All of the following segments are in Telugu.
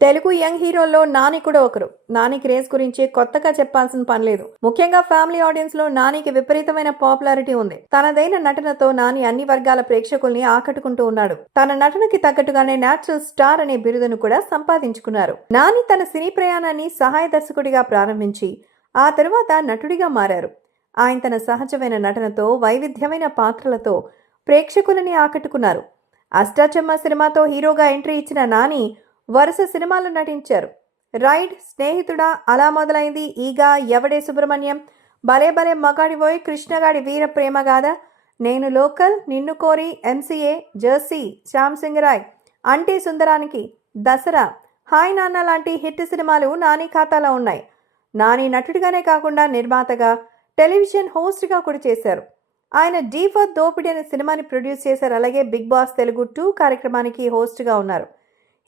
తెలుగు యంగ్ హీరోల్లో నాని కూడా ఒకరు. నాని క్రేజ్ గురించి కొత్తగా చెప్పాల్సిన పనిలేదు. ముఖ్యంగా ఫ్యామిలీ ఆడియన్స్ లో నానికి విపరీతమైన పాపులారిటీ ఉంది. తనదైన నటనతో నాని అన్ని వర్గాల ప్రేక్షకుల్ని ఆకట్టుకుంటూ ఉన్నాడు. తన నటనకి తగ్గట్టుగానే నేచురల్ స్టార్ అనే బిరుదును కూడా సంపాదించుకున్నారు. నాని తన సినీ ప్రయాణాన్ని సహాయ దర్శకుడిగా ప్రారంభించి ఆ తరువాత నటుడిగా మారారు. ఆయన తన సహజమైన నటనతో వైవిధ్యమైన పాత్రలతో ప్రేక్షకులని ఆకట్టుకున్నారు. అష్టాచమ్మ సినిమాతో హీరోగా ఎంట్రీ ఇచ్చిన నాని వరుస సినిమాలు నటించారు. రైడ్, స్నేహితుడా, అలా మొదలైంది, ఈగ, ఎవడే సుబ్రహ్మణ్యం, భలే భలే మగాడివోయ్, కృష్ణగాడి వీర ప్రేమగాథ, నేను లోకల్, నిన్ను కోరి, ఎంసీఏ, జెర్సీ, శ్యామ్ సింగ్ రాయ్, అంటే సుందరానికి, దసరా, హాయ్ నాన్న లాంటి హిట్ సినిమాలు నాని ఖాతాలో ఉన్నాయి. నాని నటుడిగానే కాకుండా నిర్మాతగా, టెలివిజన్ హోస్ట్గా కూడా చేశారు. ఆయన డీ ఫర్ దోపిడీ అనే సినిమాని ప్రొడ్యూస్ చేశారు. అలాగే బిగ్ బాస్ తెలుగు 2 కార్యక్రమానికి హోస్ట్గా ఉన్నారు.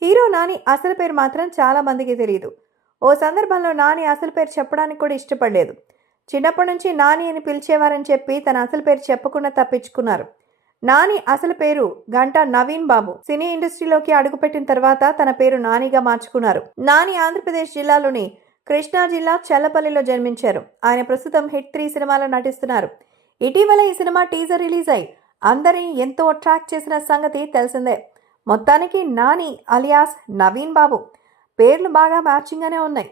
హీరో నాని అసలు పేరు మాత్రం చాలా మందికి తెలియదు. ఓ సందర్భంలో నాని అసలు పేరు చెప్పడానికి కూడా ఇష్టపడలేదు. చిన్నప్పటి నుంచి నాని అని పిలిచేవారని చెప్పి తన అసలు పేరు చెప్పకుండా తప్పించుకున్నారు. నాని అసలు పేరు గంటా నవీన్ బాబు. సినీ ఇండస్ట్రీలోకి అడుగుపెట్టిన తర్వాత తన పేరు నానిగా మార్చుకున్నారు. నాని ఆంధ్రప్రదేశ్ జిల్లాలోని కృష్ణా జిల్లా చల్లపల్లిలో జన్మించారు. ఆయన ప్రస్తుతం హిట్ 3 సినిమాలో నటిస్తున్నారు. ఇటీవల ఈ సినిమా టీజర్ రిలీజ్ అయి అందరినీ ఎంతో అట్రాక్ట్ చేసిన సంగతి తెలిసిందే. మొత్తానికి నాని అలియాస్ నవీన్ బాబు పేర్లు బాగా మ్యాచింగ్గానే ఉన్నాయి.